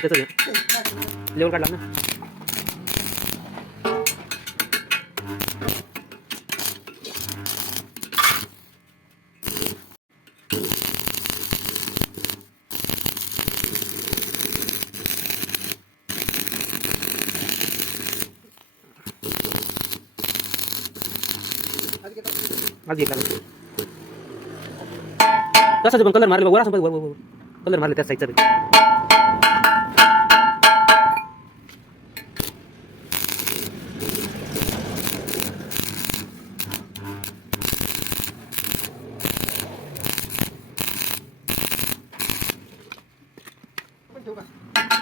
त्याचं लेवल काढला ना. आज घेतला तसाच पण कलर मारले वर असं वर कलर मारले त्या साईडचा बी.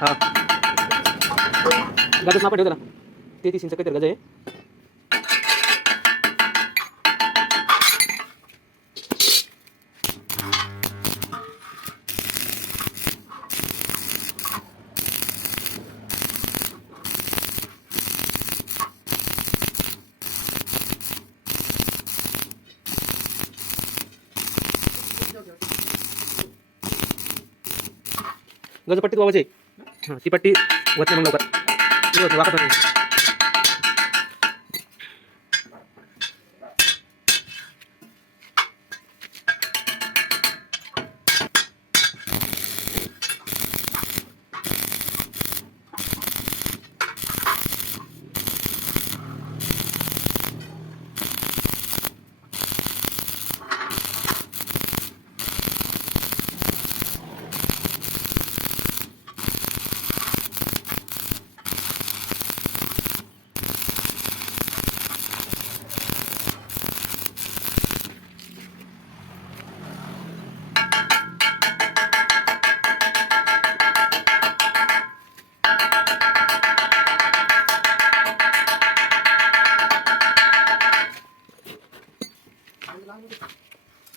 हा गजच नापा ठेव त्याला 33 इंच काहीतरी गज आहे. गजपट्टीत वावायची. हां ती पट्टी होत नाही मग लवकर वाकत नाही.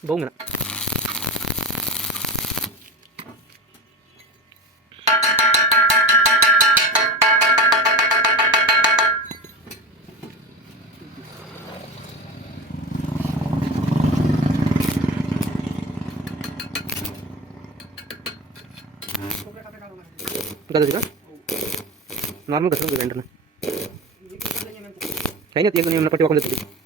बघू ना गजाची का नॉर्मल कसं ग्राइंडरनं काही नाही. एक दोन पट्टी वाकून देतो.